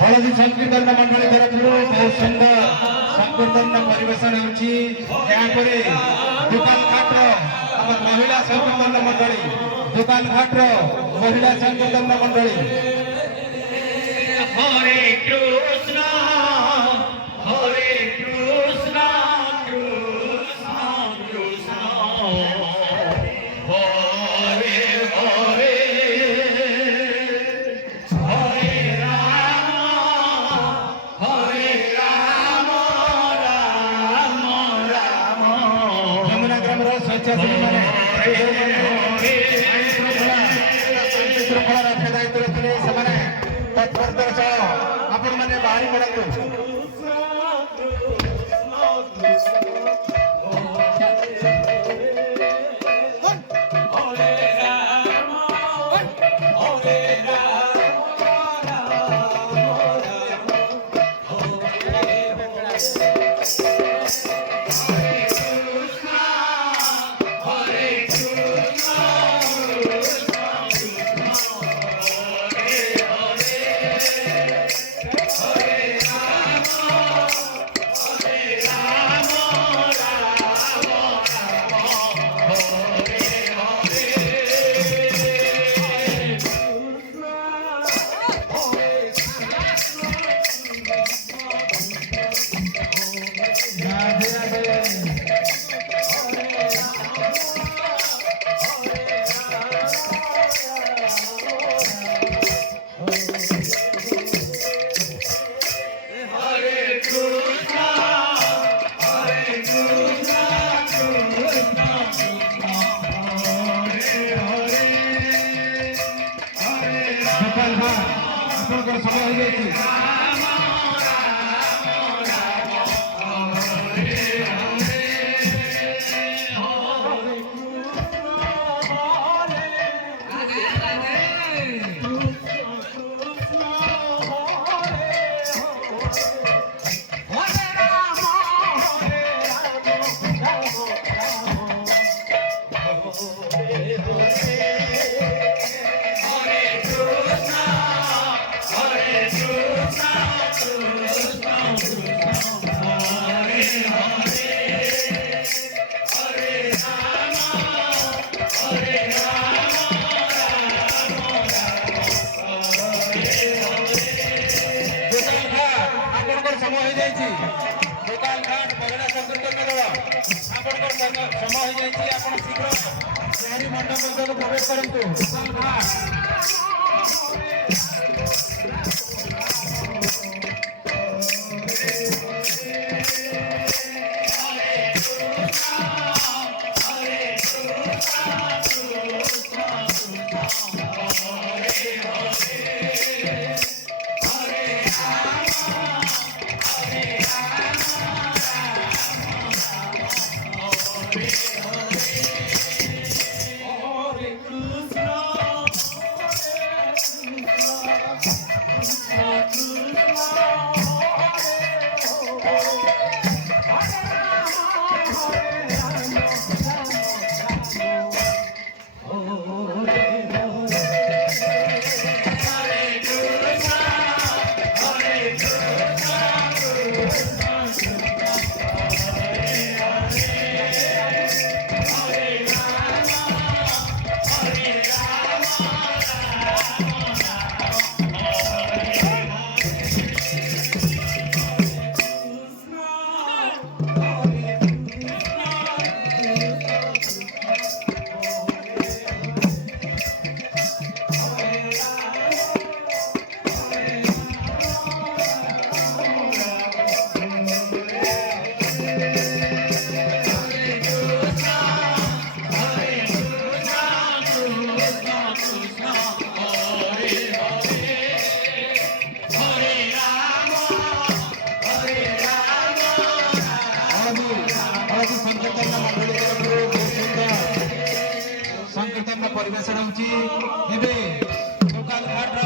हलदी संकीर्तन मंडली तरफ बहुत सुंदर संकीर्तन परिवेशन होची दुकान घाट महिला संकीर्तन मंडली दुकान घाट महिला संकीर्तन मंडली हरे कृष्ण हरे कृष्ण कृष्ण कृष्ण हरे हरे हरे राम राम राम यमुना ग्राम स्वेच्छासेवी मैंने रक्षा दायित्व तत्परतार सह आपण मैंने बाहरी पड़ू समय हो जाए दुकान घाट महिला संकीर्तन समय हो शीघ्र मंडप प्रवेश करूँ संकीर्तन परिवेशन होची दुकान घाट